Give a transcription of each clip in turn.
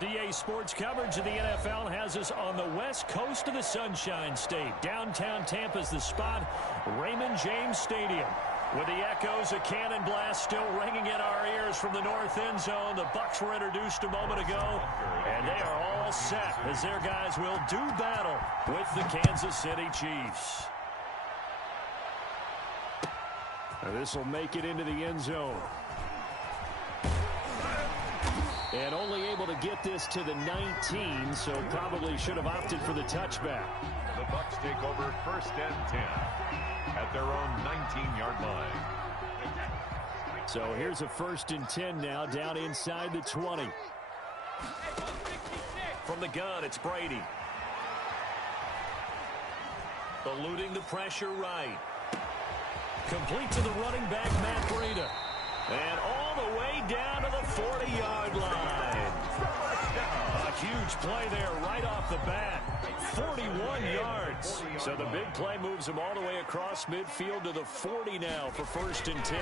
DA Sports coverage of the NFL has us on the west coast of the Sunshine State. Downtown Tampa's the spot, Raymond James Stadium. With the echoes of cannon blast still ringing in our ears from the north end zone. The Bucs were introduced a moment ago, and they are all set as their guys will do battle with the Kansas City Chiefs. This will make it into the end zone. And only able to get this to the 19, so probably should have opted for the touchback. The Bucs take over 1st and 10 at their own 19-yard line. So here's a 1st and 10 now, down inside the 20. From the gun, it's Brady. Eluding the pressure right. Complete to the running back, Matt Breida. And all the way down to the 40-yard line. A huge play there right off the bat. 41 yards. So the big play moves him all the way across midfield to the 40 now for 1st and 10.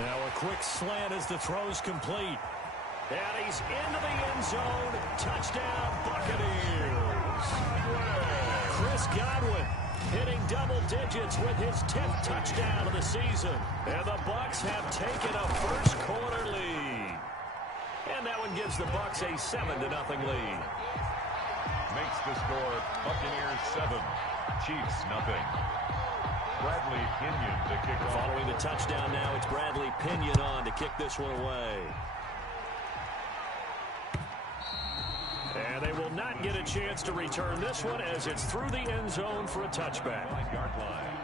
Now a quick slant as the throw's complete. And he's into the end zone. Touchdown, Buccaneers. Chris Godwin hitting double digits with his 10th touchdown of the season. And the Bucs have taken a first-quarter lead. And that one gives the Bucs a 7-0 lead. Makes the score Buccaneers 7, Chiefs 0. Bradley Pinion to kick off. Following the touchdown now, it's Bradley Pinion on to kick this one away. And they will not get a chance to return this one as it's through the end zone for a touchback. 5-yard line.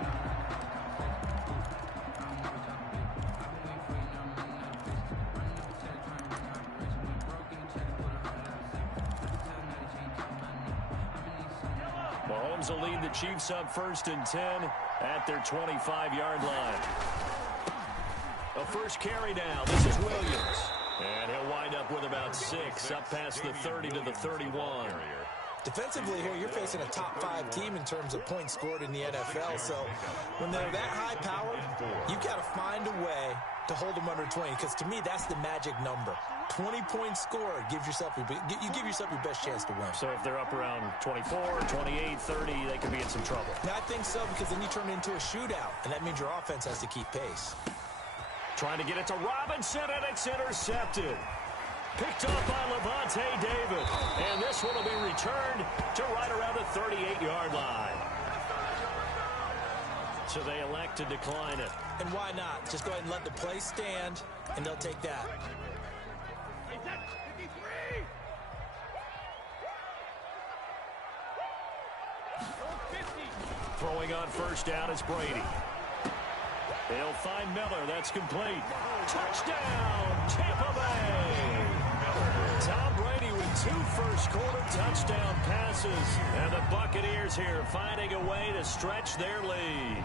Mahomes will lead the Chiefs up 1st and 10 at their 25-yard line. A first carry now. This is Williams. And he'll wind up with about 6 up past the 30 to the 31. Defensively here, you're facing a top 5 team in terms of points scored in the NFL. So when they're that high powered, you've got to find a way to hold them under 20. Because to me, that's the magic number. 20 points scored gives yourself you give yourself your best chance to win. So if they're up around 24, 28, 30, they could be in some trouble. Yeah, I think so, because then you turn it into a shootout, and that means your offense has to keep pace. Trying to get it to Robinson, and it's intercepted. Picked off by Levante David. And this one will be returned to right around the 38-yard line. So they elect to decline it. And why not? Just go ahead and let the play stand, and they'll take that. Throwing on 1st down is Brady. They'll find Miller. That's complete. Touchdown, Tampa Bay. Tom Brady with 2 first-quarter touchdown passes. And the Buccaneers here finding a way to stretch their lead.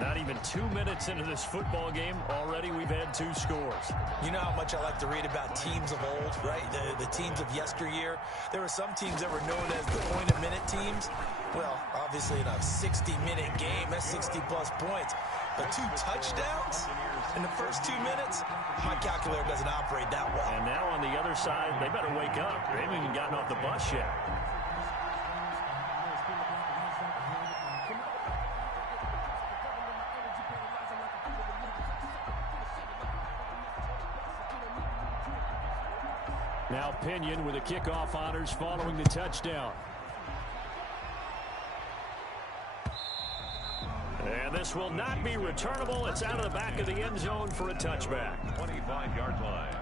Not even 2 minutes into this football game, already we've had 2 scores. You know how much I like to read about teams of old, right? The teams of yesteryear. There were some teams that were known as the point-a-minute teams. Well, obviously in a 60-minute game, that's 60-plus points. But 2 touchdowns in the first 2 minutes? My calculator doesn't operate that well. And now on the other side, they better wake up. They haven't even gotten off the bus yet. Now Pinion with the kickoff honors following the touchdown. And this will not be returnable. It's out of the back of the end zone for a touchback. 25-yard line.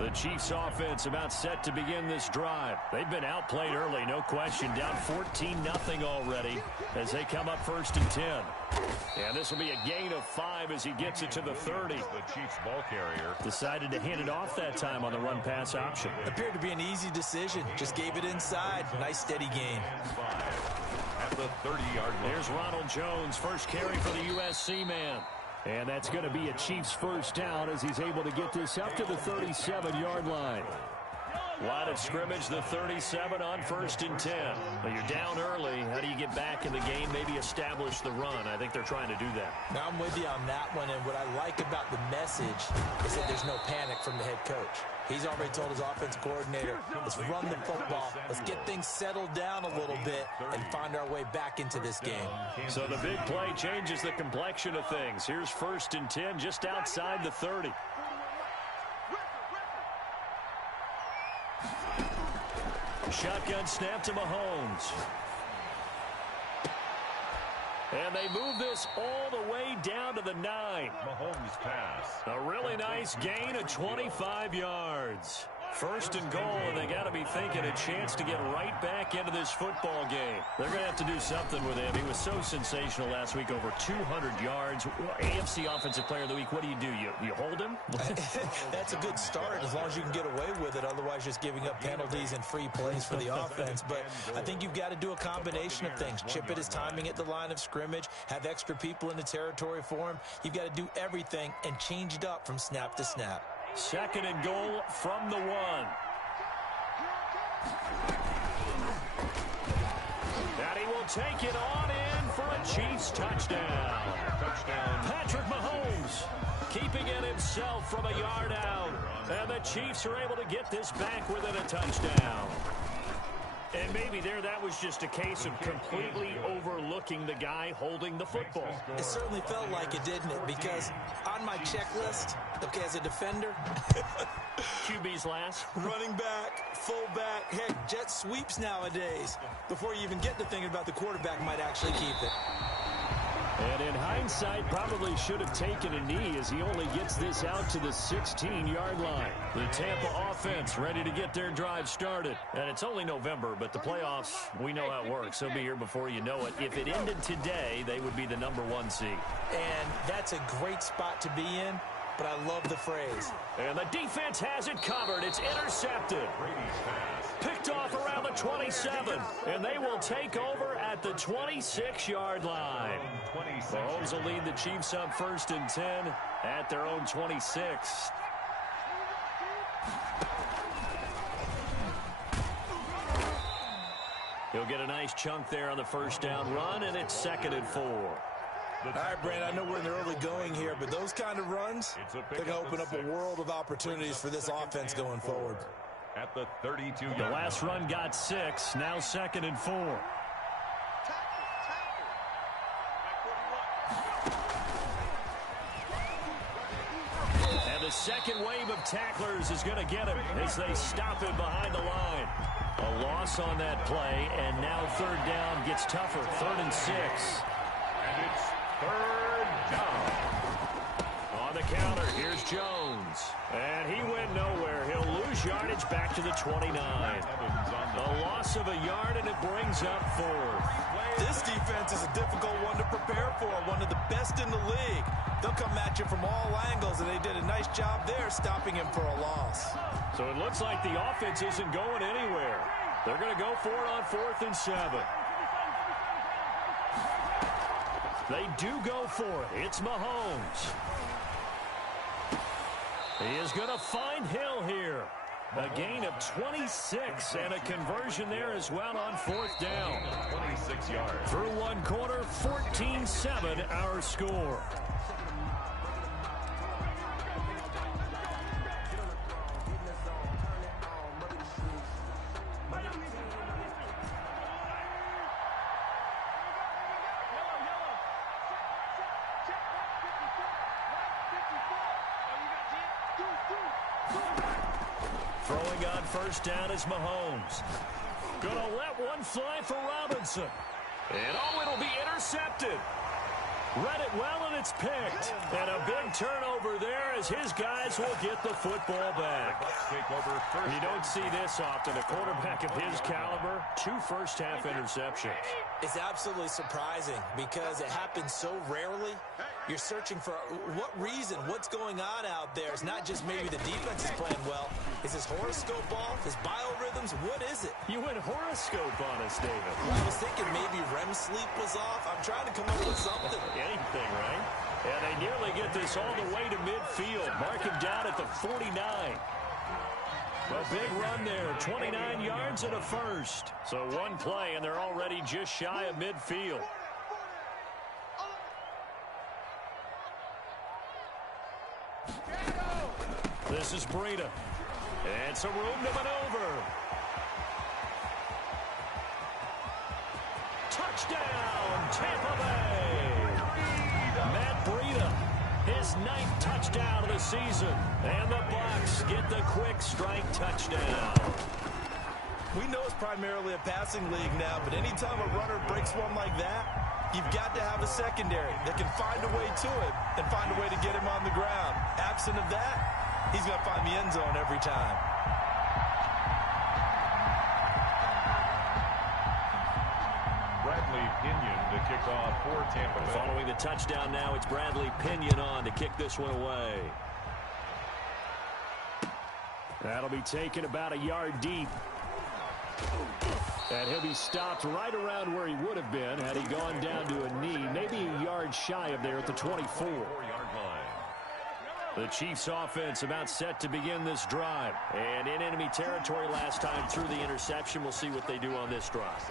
The Chiefs offense about set to begin this drive. They've been outplayed early, no question. Down 14-0 already as they come up 1st and 10. And this will be a gain of 5 as he gets it to the 30. The Chiefs ball carrier Decided to hand it off that time on the run-pass option. Appeared to be an easy decision. Just gave it inside. Nice steady gain. 5 at the 30-yard line. There's Ronald Jones, first carry for the USC man. And that's going to be a Chiefs first down as he's able to get this up to the 37-yard line. Line of scrimmage, the 37 on 1st and 10. Well, you're down early. How do you get back in the game, maybe establish the run? I think they're trying to do that. Now, I'm with you on that one, and what I like about the message is that there's no panic from the head coach. He's already told his offensive coordinator, let's run the football, let's get things settled down a little bit and find our way back into this game. So the big play changes the complexion of things. Here's 1st and 10 just outside the 30. Shotgun snap to Mahomes. And they move this all the way down to the 9. Mahomes pass. A really nice gain of 25 yards. 1st and goal, and they got to be thinking a chance to get right back into this football game. They're going to have to do something with him. He was so sensational last week, over 200 yards. AFC Offensive Player of the Week, what do? You hold him? That's a good start as long as you can get away with it. Otherwise, just giving up penalties and free plays for the offense. But I think you've got to do a combination of things. Chip it his timing at the line of scrimmage, have extra people in the territory for him. You've got to do everything and change it up from snap to snap. 2nd and goal from the 1. And he will take it on in for a Chiefs touchdown. Patrick Mahomes keeping it himself from a yard out. And the Chiefs are able to get this back within a touchdown. And maybe that was just a case of completely overlooking the guy holding the football. It certainly felt like it, didn't it? Because on my checklist, okay, as a defender, QB's last. running back, fullback, heck, jet sweeps nowadays. Before you even get to thinking about the quarterback might actually keep it. And in hindsight, probably should have taken a knee as he only gets this out to the 16-yard line. The Tampa offense ready to get their drive started. And it's only November, but the playoffs, we know how it works. They'll be here before you know it. If it ended today, they would be the #1 seed. And that's a great spot to be in, but I love the phrase. And the defense has it covered. It's intercepted. Picked off around the 27. And they will take over at the 26-yard line. Mahomes will lead the Chiefs up 1st and 10 at their own 26. He'll get a nice chunk there on the 1st down run, and it's 2nd and 4. All right, Brandon, I know we're in the early going here, but those kind of runs, they're going to open up a world of opportunities for this offense going forward. At the 32-yard The last run got 6, now 2nd and 4. And the second wave of tacklers is going to get him as they stop him behind the line. A loss on that play, and now 3rd down gets tougher. 3rd and 6. And it's 3rd down. On the counter, here's Jones. And he went nowhere. He'll lose yardage back to the 29. A loss of a yard, and it brings up 4th. This defense is a difficult one to prepare for, one of the best in the league. They'll come at you from all angles, and they did a nice job there stopping him for a loss. So it looks like the offense isn't going anywhere. They're going to go for it on 4th and 7. They do go for it. It's Mahomes. He is going to find Hill here. A gain of 26 and a conversion there as well on 4th down. 26 yards. Through one quarter, 14-7 our score. Throwing on 1st down is Mahomes. Gonna let one fly for Robinson. And it'll be intercepted. Read it well, and it's picked. And a big turnover there as his guys will get the football back. You don't see this often. A quarterback of his caliber, 2 first-half interceptions. It's absolutely surprising because it happens so rarely. You're searching for what reason, what's going on out there. It's not just maybe the defense is playing well. Is his horoscope off? His biorhythms? What is it? You went horoscope on us, David. Well, I was thinking maybe REM sleep was off. I'm trying to come up with something. Anything, right? And they nearly get this all the way to midfield. Mark him down at the 49. A big run there, 29 yards and a first. So one play, and they're already just shy of midfield. This is Breida. And some room to maneuver. Touchdown, Tampa Bay. Matt Breida, his 9th touchdown of the season. And the Bucs get the quick strike touchdown. We know it's primarily a passing league now, but anytime a runner breaks one like that, you've got to have a secondary that can find a way to him and find a way to get him on the ground. Absent of that, he's going to find the end zone every time. Bradley Pinion to kick off for Tampa Bay. Following the touchdown now, it's Bradley Pinion on to kick this one away. That'll be taken about a yard deep. And he'll be stopped right around where he would have been had he gone down to a knee, maybe a yard shy of there at the 24. 4-yard line. The Chiefs offense about set to begin this drive. And in enemy territory last time through the interception. We'll see what they do on this drive.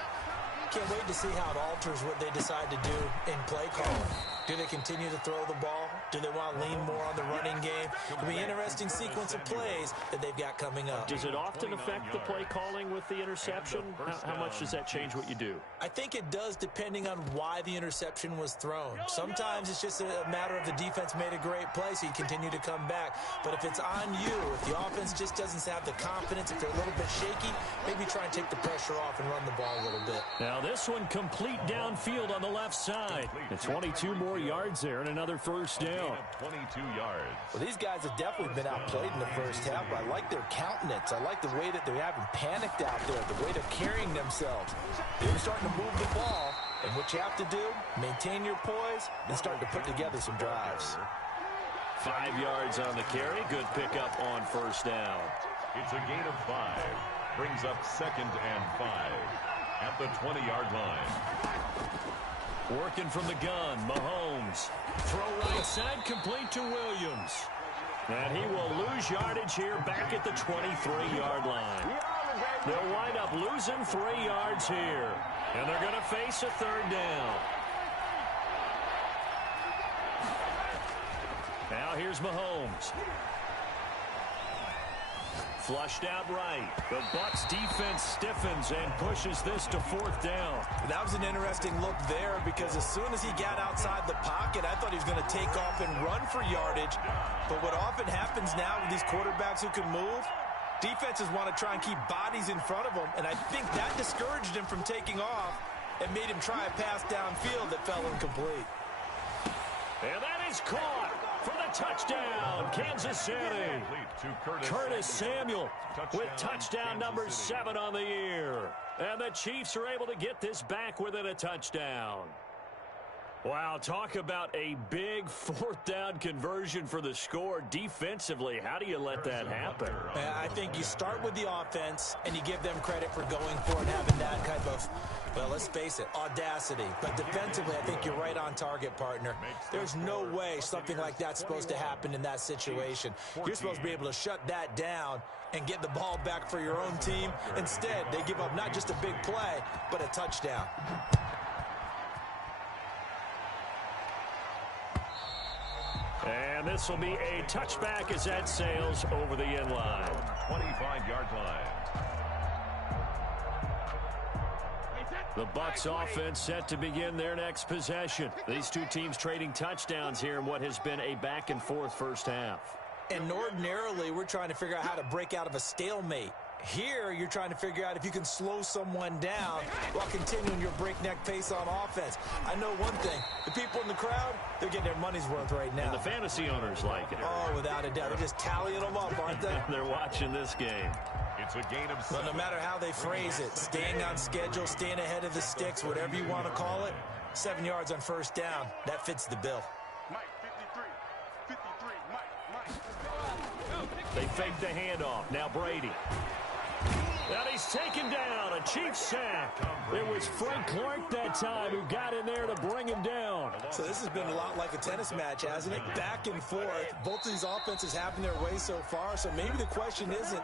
Can't wait to see how it alters what they decide to do in play calling. Do they continue to throw the ball? Do they want to lean more on the running game? It'll be an interesting sequence of plays that they've got coming up. Does it often affect the play calling with the interception? How much does that change what you do? I think it does depending on why the interception was thrown. Sometimes it's just a matter of the defense made a great play, so you continue to come back. But if it's on you, if the offense just doesn't have the confidence, if they're a little bit shaky, maybe try and take the pressure off and run the ball a little bit. Now this one complete downfield on the left side. And 22 more yards there and another first down. 22 yards. Well, these guys have definitely been outplayed in the first half, but I like their countenance. I like the way that they haven't panicked out there, the way they're carrying themselves. They're starting to move the ball, and what you have to do, maintain your poise and start to put together some drives. 5 yards on the carry. Good pickup on first down. It's a gain of 5. Brings up 2nd and 5 at the 20-yard line. Working from the gun, Mahomes. Throw right side, complete to Williams. And he will lose yardage here back at the 23-yard line. They'll wind up losing 3 yards here. And they're going to face a third down. Now here's Mahomes. Flushed out right. The Bucs defense stiffens and pushes this to 4th down. That was an interesting look there because as soon as he got outside the pocket, I thought he was going to take off and run for yardage. But what often happens now with these quarterbacks who can move, defenses want to try and keep bodies in front of them, and I think that discouraged him from taking off and made him try a pass downfield that fell incomplete. And that is caught for the touchdown, Kansas City. Curtis Samuel with touchdown number 7 on the year. And the Chiefs are able to get this back within a touchdown. Wow, talk about a big 4th down conversion for the score. Defensively, how do you let that happen? I think you start with the offense and you give them credit for going for it, having that kind of, well, let's face it, audacity. But defensively, I think you're right on target, partner. There's no way something like that's supposed to happen in that situation. You're supposed to be able to shut that down and get the ball back for your own team. Instead, they give up not just a big play, but a touchdown. And this will be a touchback as that sails over the end line. 25-yard line. The Bucs offense set to begin their next possession. These two teams trading touchdowns here in what has been a back-and-forth first half. And ordinarily, we're trying to figure out how to break out of a stalemate. Here, you're trying to figure out if you can slow someone down while continuing your breakneck pace on offense. I know one thing. The people in the crowd, they're getting their money's worth right now. And the fantasy owners like it. Oh, without a doubt. They're just tallying them up, aren't they? They're watching this game. It's a gain of 7. But no matter how they phrase it, staying on schedule, staying ahead of the sticks, whatever you want to call it, 7 yards on first down, that fits the bill. They fake the handoff. Now Brady. And he's taken down. A Chiefs sack. It was Frank Clark that time who got in there to bring him down. So this has been a lot like a tennis match, hasn't it? Back and forth. Both of these offenses having their way so far. So maybe the question isn't,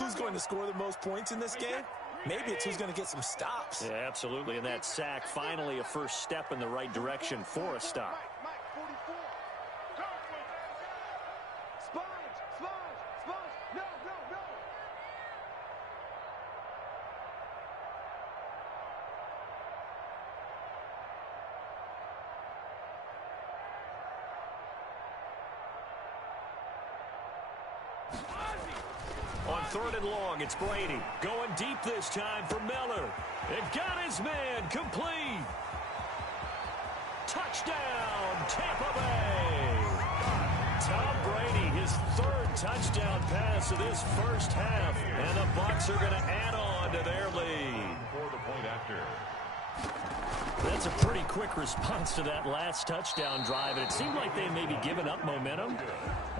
who's going to score the most points in this game? Maybe it's who's going to get some stops. Yeah, absolutely. And that sack, finally a first step in the right direction for a stop. On 3rd and long, it's Brady. Going deep this time for Miller. It got his man complete. Touchdown, Tampa Bay. Tom Brady, his 3rd touchdown pass of this first half. And the Bucs are going to add on to their lead. For the point after. That's a pretty quick response to that last touchdown drive. And it seemed like they may be giving up momentum.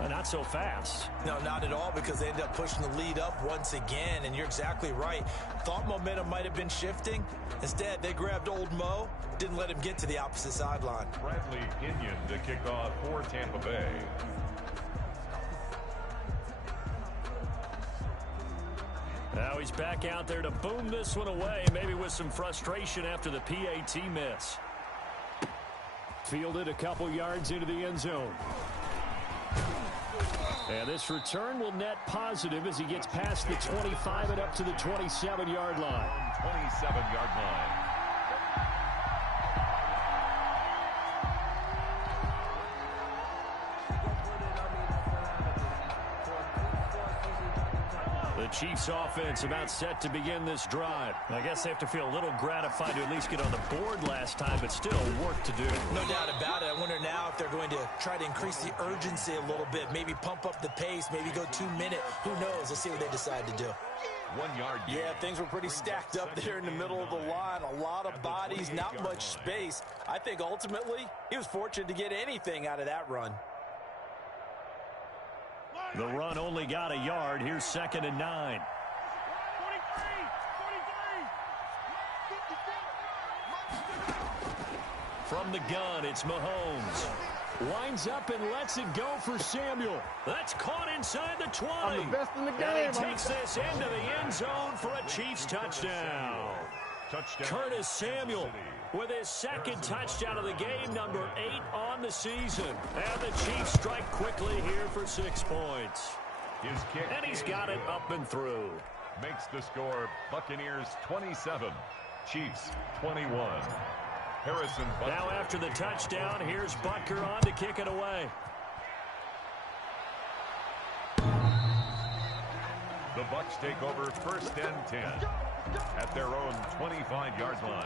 Not so fast. No, not at all, because they end up pushing the lead up once again. And you're exactly right. Thought momentum might have been shifting. Instead, they grabbed old Mo, didn't let him get to the opposite sideline. Bradley Kenyon to kick off for Tampa Bay. Now he's back out there to boom this one away, maybe with some frustration after the PAT miss. Fielded a couple yards into the end zone. And this return will net positive as he gets past the 25 and up to the 27-yard line. 27-yard line. The Chiefs offense about set to begin this drive. I guess they have to feel a little gratified to at least get on the board last time, but still work to do. No doubt about it. I wonder now if they're going to try to increase the urgency a little bit, maybe pump up the pace, maybe go 2-minute. Who knows? Let's see what they decide to do. 1 yard. Yeah, things were pretty stacked up there in the middle of the line. A lot of bodies, not much space. I think ultimately he was fortunate to get anything out of that run. The run only got a yard. Here's 2nd and 9. From the gun, it's Mahomes. Winds up and lets it go for Samuel. That's caught inside the 20. I'm the best in the game. And he takes this into the end zone for a Chiefs touchdown. Curtis Samuel with his 2nd touchdown of the game, number 8 on the season. And the Chiefs strike quickly here for 6 points. His kick, and he's got it up and through. Makes the score Buccaneers 27, Chiefs 21. Harrison Butker. Now after the touchdown, here's Butker on to kick it away. The Bucs take over 1st and 10 at their own 25-yard line.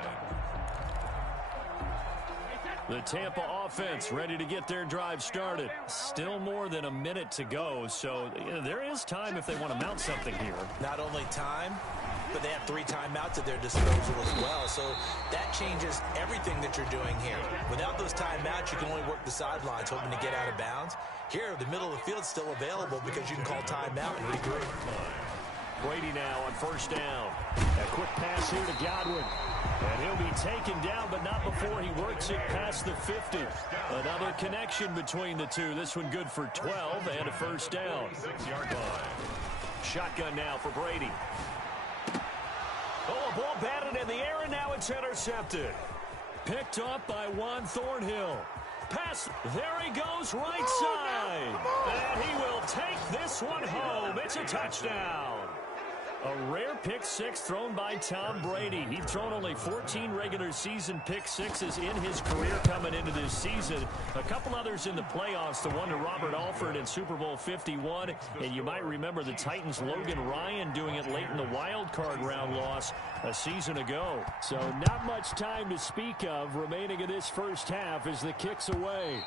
The Tampa offense ready to get their drive started. Still more than a minute to go, so there is time if they want to mount something here. Not only time, but they have 3 timeouts at their disposal as well. So that changes everything that you're doing here. Without those timeouts, you can only work the sidelines, hoping to get out of bounds. Here, the middle of the field's still available because you can call timeout and regroup. Brady now on 1st down. A quick pass here to Godwin. And he'll be taken down, but not before he works it past the 50. Another connection between the two. This one good for 12 and a 1st down. 6-yard line. Shotgun now for Brady. Oh, a ball batted in the air, and now it's intercepted. Picked up by Juan Thornhill. Pass. There he goes, right side. And he will take this one home. It's a touchdown. A rare pick 6 thrown by Tom Brady. He'd thrown only 14 regular season pick 6s in his career coming into this season. A couple others in the playoffs, the one to Robert Alford in Super Bowl 51. And you might remember the Titans' Logan Ryan doing it late in the wild card round loss a season ago. So not much time to speak of remaining in this first half as the kick's away.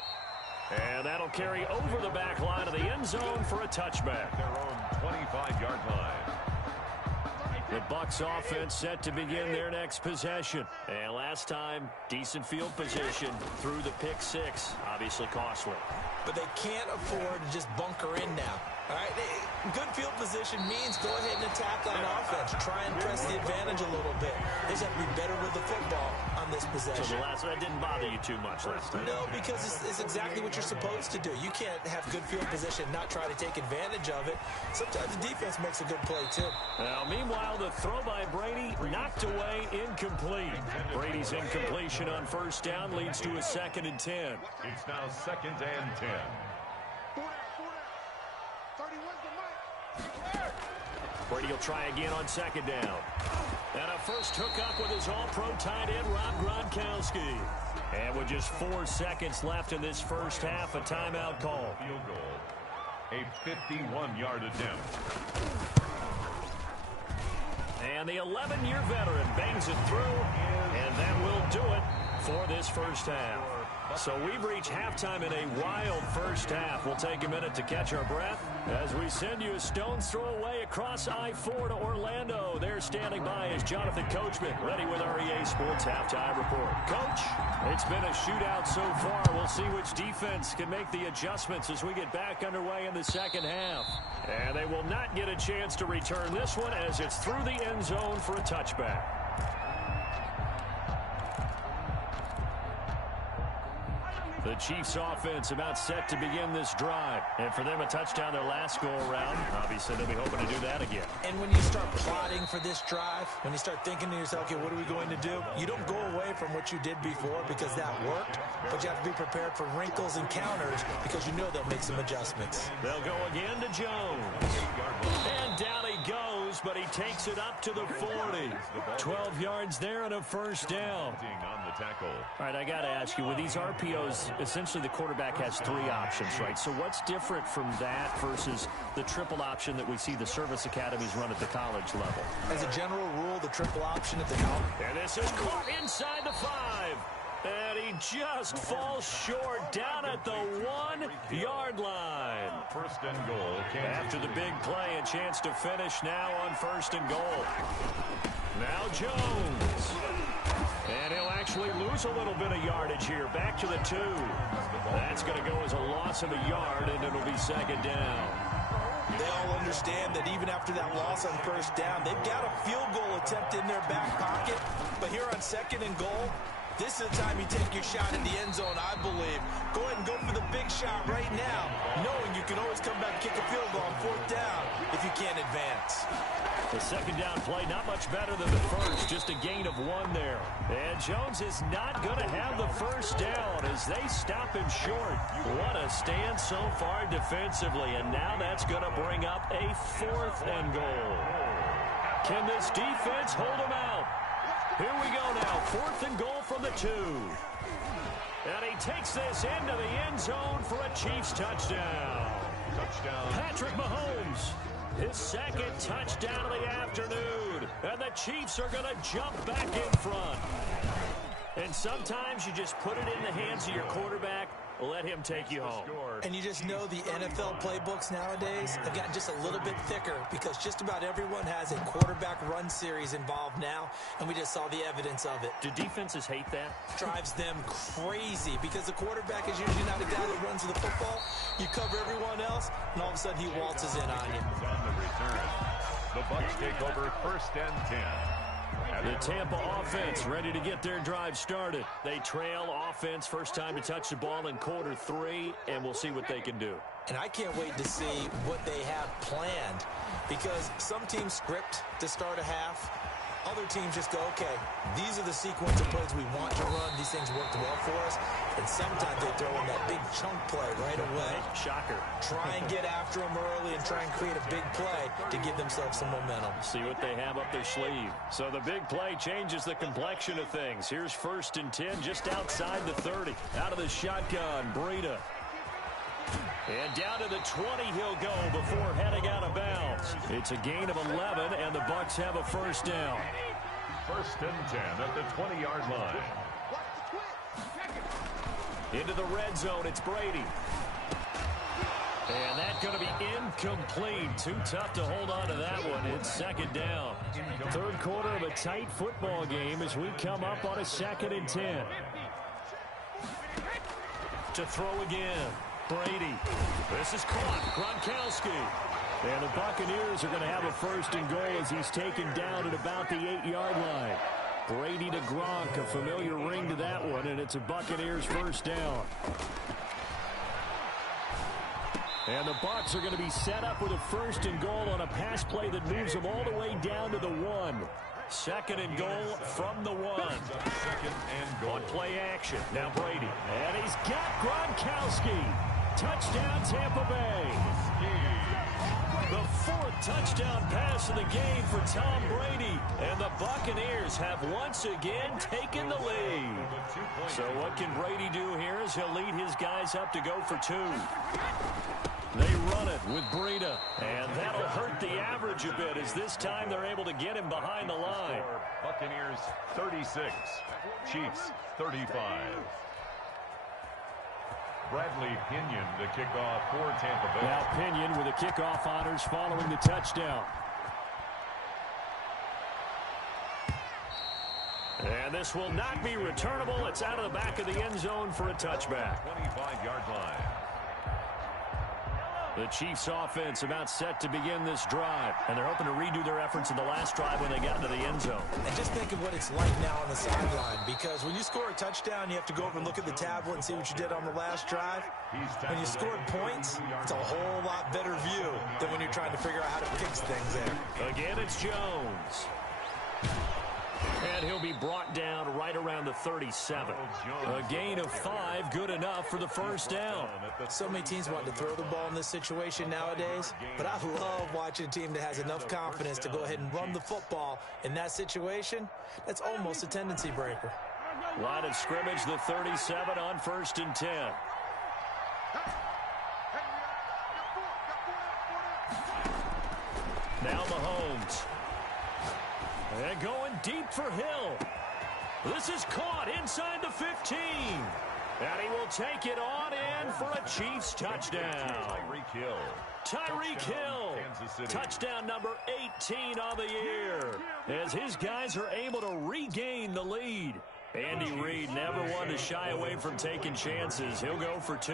And that'll carry over the back line of the end zone for a touchback. Their own 25-yard line. The Bucs offense set to begin their next possession. And last time, decent field position through the pick 6. Obviously costly. But they can't afford to just bunker in now. All right, good field position means go ahead and attack on offense. Try and press the advantage a little bit. They just have to be better with the football on on this possession. So the last one, that didn't bother you too much last time? No, because it's exactly what you're supposed to do. You can't have good field position, not try to take advantage of it. Sometimes the defense makes a good play, too. Now, meanwhile, the throw by Brady knocked away, incomplete. Brady's incompletion on first down leads to a 2nd and 10. It's now 2nd and 10. Brady will try again on 2nd down. And a first hookup with his all-pro tight end, Rob Gronkowski. And with just 4 seconds left in this first half, a timeout call. Field goal. A 51-yard attempt. And the 11-year veteran bangs it through, and that will do it for this first half. So we've reached halftime in a wild first half. We'll take a minute to catch our breath as we send you a stone's throw away across I-4 to Orlando. There standing by is Jonathan Coachman, ready with our EA Sports Halftime Report. Coach, it's been a shootout so far. We'll see which defense can make the adjustments as we get back underway in the second half. And they will not get a chance to return this one as it's through the end zone for a touchback. The Chiefs offense about set to begin this drive. And for them, a touchdown their last go-around. Obviously, they'll be hoping to do that again. And when you start plotting for this drive, when you start thinking to yourself, okay, what are we going to do? You don't go away from what you did before because that worked. But you have to be prepared for wrinkles and counters because you know they'll make some adjustments. They'll go again to Jones. And down he goes, but he takes it up to the 40. 12 yards there and a first down. On the tackle. All right, I got to ask you, with these RPOs, essentially the quarterback has 3 options, right? So what's different from that versus the triple option that we see the service academies run at the college level? As a general rule, the triple option at the college. And this is caught inside the 5. And he just falls short down at the 1-yard line. First and goal. After the big play, a chance to finish now on first and goal. Now Jones. And he'll actually lose a little bit of yardage here. Back to the 2. That's going to go as a loss of a yard, and it'll be second down. They all understand that even after that loss on first down, they've got a field goal attempt in their back pocket. But here on second and goal, this is the time you take your shot in the end zone, I believe. Go ahead and go for the big shot right now, knowing you can always come back and kick a field goal on fourth down if you can't advance. The second down play, not much better than the first, just a gain of 1 there. And Jones is not going to have the first down as they stop him short. What a stand so far defensively, and now that's going to bring up a 4th and goal. Can this defense hold him out? Here we go now, 4th and goal from the 2. And he takes this into the end zone for a Chiefs touchdown. Patrick Mahomes, his 2nd touchdown of the afternoon. And the Chiefs are going to jump back in front. And sometimes you just put it in the hands of your quarterback, let him take you home. And you just know the NFL playbooks nowadays have gotten just a little bit thicker because just about everyone has a quarterback run series involved now, and we just saw the evidence of it. Do defenses hate that? Drives them crazy because the quarterback is usually not a guy that runs the football. You cover everyone else, and all of a sudden he waltzes in on you. On the return, the Bucs take over first and 10. The Tampa offense ready to get their drive started. They trail offense, first time to touch the ball in quarter 3, and we'll see what they can do. And I can't wait to see what they have planned because some teams script to start a half. Other teams just go, okay, these are the sequence of plays we want to run. These things worked well for us. And sometimes they throw in that big chunk play right away. Shocker. Try and get after them early and try and create a big play to give themselves some momentum. See what they have up their sleeve. So the big play changes the complexion of things. Here's first and 10 just outside the 30. Out of the shotgun, Breida. And down to the 20 he'll go before heading out of bounds. It's a gain of 11, and the Bucs have a first down. First and 10 at the 20-yard line. Into the red zone, it's Brady. And that's going to be incomplete. Too tough to hold on to that one. It's second down. Third quarter of a tight football game as we come up on a 2nd and 10. To throw again. Brady. This is caught. Gronkowski. And the Buccaneers are going to have a first and goal as he's taken down at about the 8-yard line. Brady to Gronk, a familiar ring to that one, and it's a Buccaneers first down. And the Bucs are going to be set up with a 1st and goal on a pass play that moves them all the way down to the 1. 2nd and goal from the 1. 2nd and goal. On play action. Now Brady. And he's got Gronkowski. Touchdown, Tampa Bay. The 4th touchdown pass of the game for Tom Brady. And the Buccaneers have once again taken the lead. So what can Brady do here as he'll lead his guys up to go for 2. They run it with Breida, and that'll hurt the average a bit as this time they're able to get him behind the line. Buccaneers 36, Chiefs 35. Bradley Pinion to kick off for Tampa Bay. Now Pinion with the kickoff honors following the touchdown. And this will not be returnable. It's out of the back of the end zone for a touchback. 25-yard line. The Chiefs offense about set to begin this drive. And they're hoping to redo their efforts in the last drive when they got into the end zone. And just think of what it's like now on the sideline. Because when you score a touchdown, you have to go over and look at the tablet and see what you did on the last drive. When you scored points, it's a whole lot better view than when you're trying to figure out how to fix things there. Again, it's Jones. And he'll be brought down right around the 37. A gain of 5, good enough for the first down. So many teams want to throw the ball in this situation nowadays, but I love watching a team that has enough confidence to go ahead and run the football in that situation. That's almost a tendency breaker. Line of scrimmage, the 37 on 1st and 10. Now Mahomes. And going deep for Hill. This is caught inside the 15. And he will take it on in for a Chiefs touchdown. Tyreek Hill. Touchdown number 18 on the year. As his guys are able to regain the lead. Andy Reid never one to shy away from taking chances. He'll go for 2.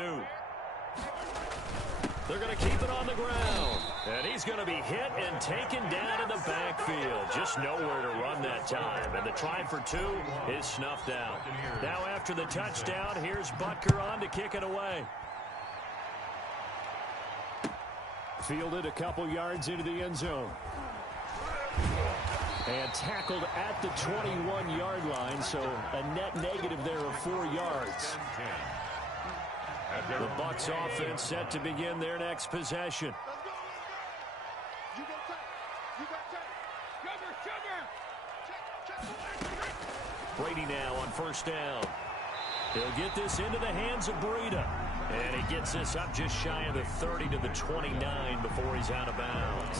They're going to keep it on the ground. And he's going to be hit and taken down in the backfield. Just nowhere to run that time. And the try for 2 is snuffed out. Now after the touchdown, here's Butker on to kick it away. Fielded a couple yards into the end zone. And tackled at the 21-yard line. So a net negative there of 4 yards. The Bucs offense set to begin their next possession. Brady now on 1st down. He'll get this into the hands of Breida. And he gets this up just shy of the 30 to the 29 before he's out of bounds.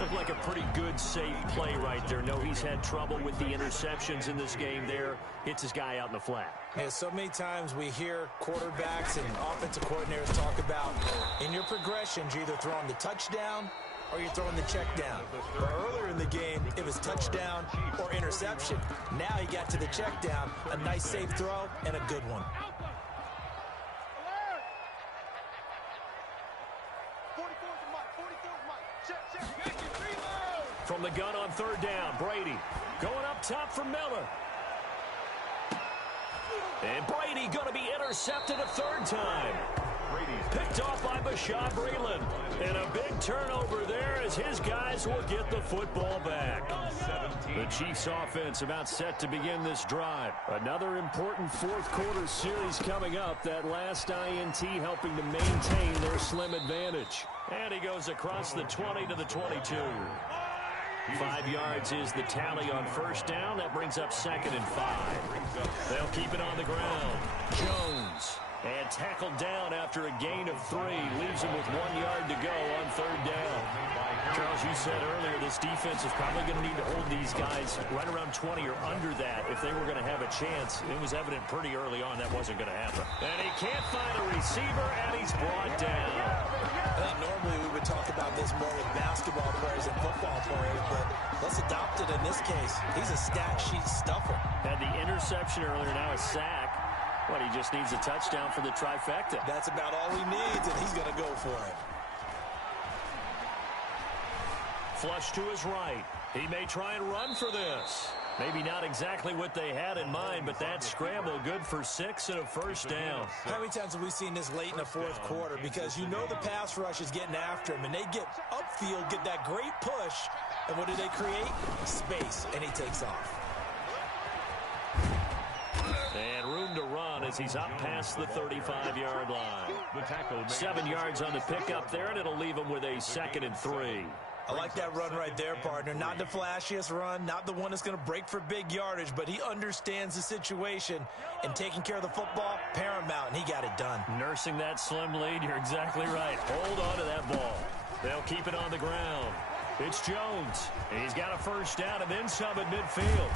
Looked like a pretty good, safe play right there. No, he's had trouble with the interceptions in this game there. Hits his guy out in the flat. Yeah, so many times we hear quarterbacks and offensive coordinators talk about in your progressions, you're either throwing the touchdown or you're throwing the check down. But earlier in the game, it was touchdown or interception. Now he got to the check down, a nice safe throw, and a good one. From the gun on 3rd down, Brady going up top for Miller. And Brady going to be intercepted a 3rd time. Picked off by Bashaud Breeland. And a big turnover there as his guys will get the football back. The Chiefs offense about set to begin this drive. Another important 4th quarter series coming up. That last INT helping to maintain their slim advantage. And he goes across the 20 to the 22. 5 yards is the tally on 1st down. That brings up 2nd and 5. They'll keep it on the ground. Jones. And tackled down after a gain of 3. Leaves him with 1 yard to go on 3rd down. Charles, you said earlier this defense is probably going to need to hold these guys right around 20 or under that if they were going to have a chance. It was evident pretty early on that wasn't going to happen. And he can't find a receiver, and he's brought down. Normally we would talk about this more with basketball players and football players, but let's adopt it in this case. He's a stat sheet stuffer. Had the interception earlier, now a sack. But he just needs a touchdown for the trifecta. That's about all he needs, and he's going to go for it. Flush to his right. He may try and run for this. Maybe not exactly what they had in mind, but that scramble good for 6 and a first down. How many times have we seen this late in the fourth quarter? Because you know the pass rush is getting after him, and they get upfield, get that great push, and what do they create? Space, and he takes off. And room to run as he's up past the 35-yard line. 7 yards on the pickup there, and it'll leave him with a 2nd and 3. I like that run right there, partner. Not the flashiest run, not the one that's going to break for big yardage, but he understands the situation, and taking care of the football, paramount, and he got it done. Nursing that slim lead, you're exactly right. Hold on to that ball. They'll keep it on the ground. It's Jones. He's got a first down and then some at midfield.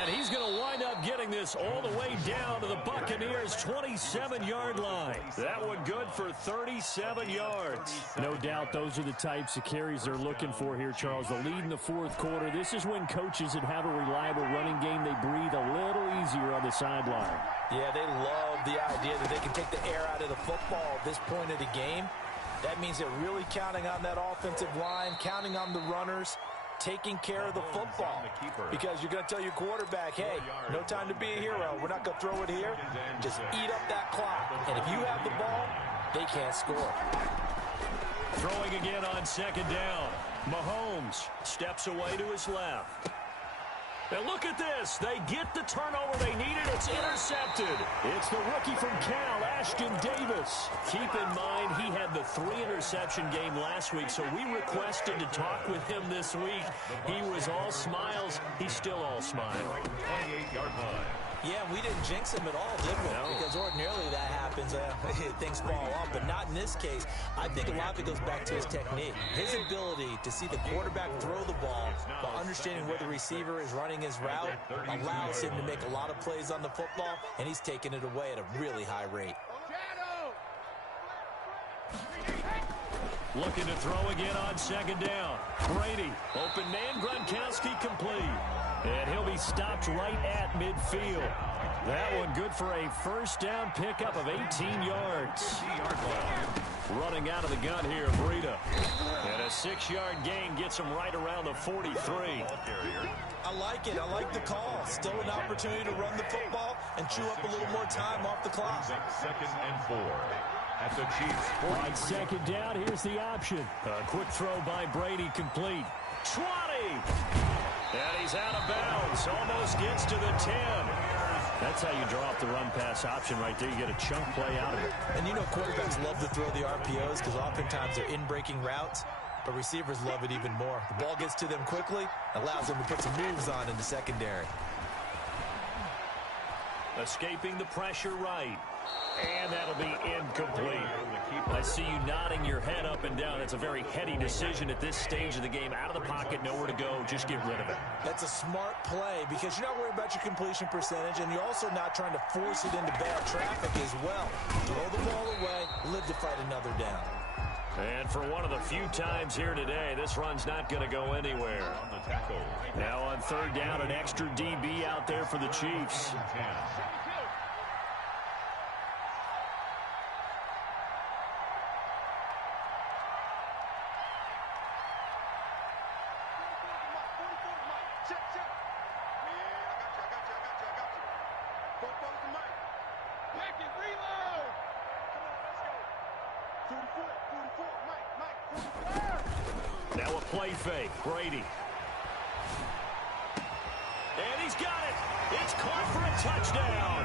And he's going to wind up getting this all the way down to the Buccaneers' 27-yard line. That one good for 37 yards. No doubt those are the types of carries they're looking for here, Charles. The lead in the fourth quarter. This is when coaches that have a reliable running game, they breathe a little easier on the sideline. Yeah, they love the idea that they can take the air out of the football at this point of the game. That means they're really counting on that offensive line, counting on the runners, taking care of the football. Because you're going to tell your quarterback, hey, no time to be a hero. We're not going to throw it here. Just eat up that clock. And if you have the ball, they can't score. Throwing again on 2nd down. Mahomes steps away to his left. And look at this. They get the turnover they needed. It's intercepted. It's the rookie from Cal, Ashton Davis. Keep in mind, he had the 3-interception game last week, so we requested to talk with him this week. He was all smiles. He's still all smiles. 28-yard line. Yeah, we didn't jinx him at all, did we? No. Because ordinarily that happens, things fall off, but not in this case. I think a lot of it goes back to his technique. His ability to see the quarterback throw the ball while understanding where the receiver is running his route allows him to make a lot of plays on the football, and he's taking it away at a really high rate. Looking to throw again on 2nd down. Brady, open man, Gronkowski complete. And he'll be stopped right at midfield. That one good for a first down pickup of 18 yards. Running out of the gun here, Breida. And a 6-yard gain gets him right around the 43. I like it. I like the call. Still an opportunity to run the football and chew up a little more time off the clock. 2nd and 4. At the Chiefs' 40. On 2nd down, here's the option. A quick throw by Brady complete. 20! And he's out of bounds. Almost gets to the 10. That's how you draw off the run-pass option right there. You get a chunk play out of it. And you know quarterbacks love to throw the RPOs because oftentimes they're in-breaking routes, but receivers love it even more. The ball gets to them quickly, allows them to put some moves on in the secondary. Escaping the pressure right. And that'll be incomplete. I see you nodding your head up and down. That's a very heady decision at this stage of the game. Out of the pocket, nowhere to go. Just get rid of it. That's a smart play because you're not worried about your completion percentage, and you're also not trying to force it into bad traffic as well. Throw the ball away, live to fight another down. And for one of the few times here today, this run's not going to go anywhere. Now on 3rd down, an extra DB out there for the Chiefs. Now a play fake. Brady. And he's got it. It's caught for a touchdown.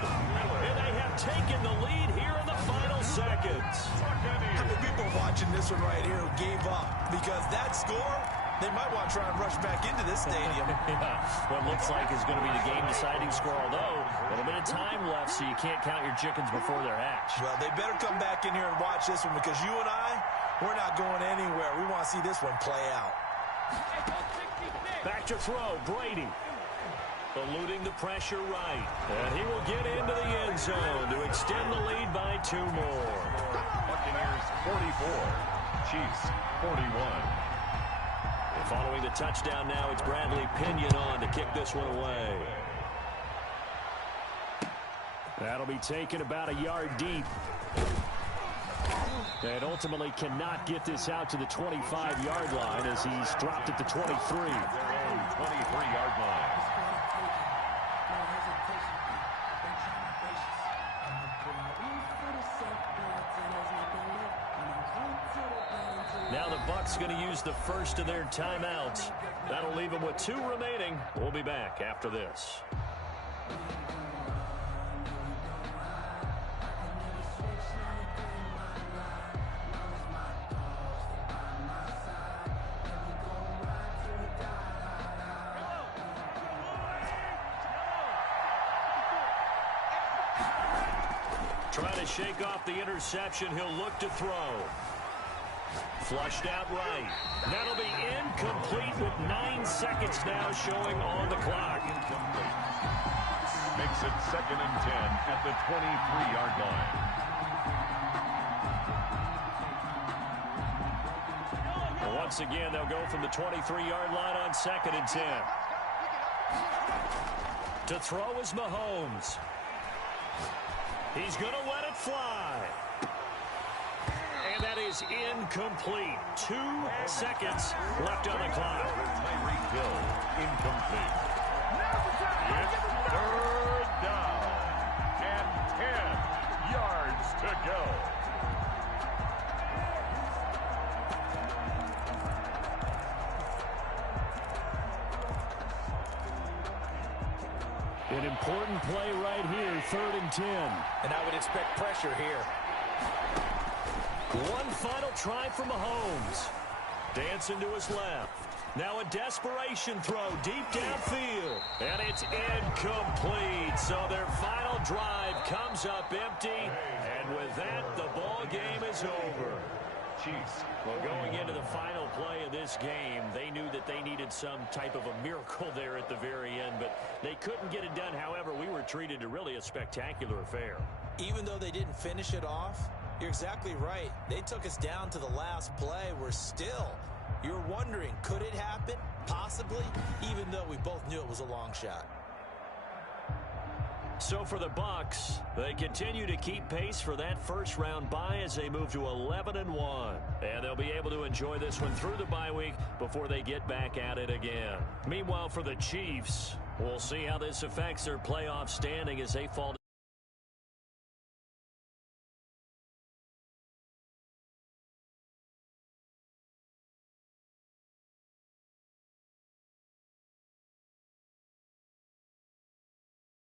And they have taken the lead here in the final seconds. How many people watching this one right here who gave up? Because that score, they might want to try and rush back into this stadium. Yeah, what looks like is going to be the game-deciding score, although a little bit of time left, so you can't count your chickens before they're hatched. Well, they better come back in here and watch this one because you and I, we're not going anywhere. We want to see this one play out. Back to throw, Brady. Eluding the pressure right. And he will get into the end zone to extend the lead by 2 more. Buccaneers 44. Chiefs 41. And following the touchdown now, it's Bradley Pinion on to kick this one away. That'll be taken about a yard deep. And ultimately cannot get this out to the 25-yard line as he's dropped at the 23. Their own 23-yard line. Now the Bucs going to use the first of their timeouts. That'll leave them with 2 remaining. We'll be back after this. Trying to shake off the interception. He'll look to throw. Flushed out right. That'll be incomplete with 9 seconds now showing on the clock. Makes it 2nd and 10 at the 23-yard line. Once again, they'll go from the 23-yard line on 2nd and 10. To throw is Mahomes. He's going to let it fly. And that is incomplete. 2 seconds left on the clock. Tyreek Hill, incomplete. It's 3rd down and 10 yards to go. An important play right here, 3rd and 10. And I would expect pressure here. One final try for Mahomes. Dancing to his left. Now a desperation throw deep downfield. And it's incomplete. So their final drive comes up empty. And with that, the ball game is over. Chiefs. Well, going into the final play of this game, they knew that they needed some type of a miracle there at the very end, but they couldn't get it done. However, we were treated to really a spectacular affair. Even though they didn't finish it off, you're exactly right. They took us down to the last play. You're wondering, could it happen? Possibly, even though we both knew it was a long shot. So for the Bucs, they continue to keep pace for that first-round bye as they move to 11-1. And they'll be able to enjoy this one through the bye week before they get back at it again. Meanwhile, for the Chiefs, we'll see how this affects their playoff standing as they fall to